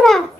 বন্ধুরা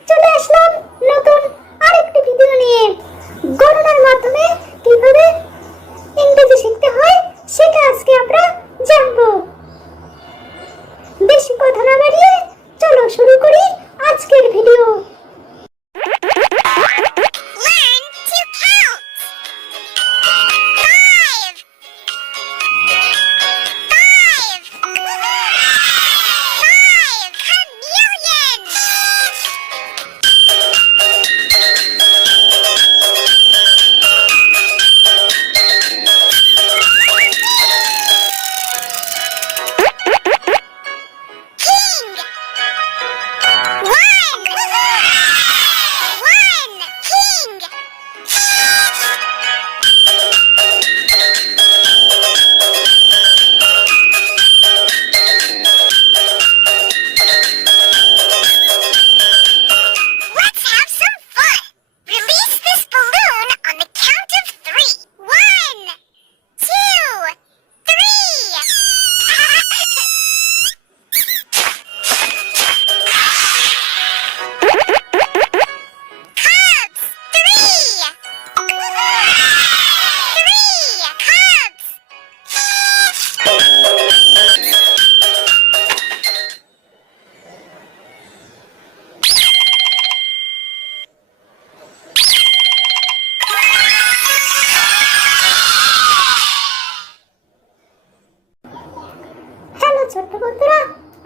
ছোট্ট বন্ধুরা,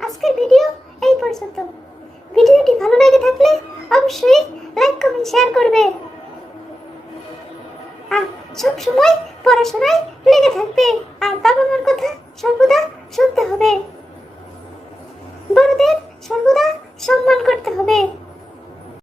আজকের ভিডিও এই পর্যন্ত। ভিডিওটি ভালো লেগে থাকলে অবশ্যই লাইক কমেন্ট শেয়ার করবে। আর সব সময় পড়াশোনায় লেগে থাকবে। আর বাবা মার কথা সর্বদা শুনতে হবে। বড়দের সর্বদা সম্মান করতে হবে।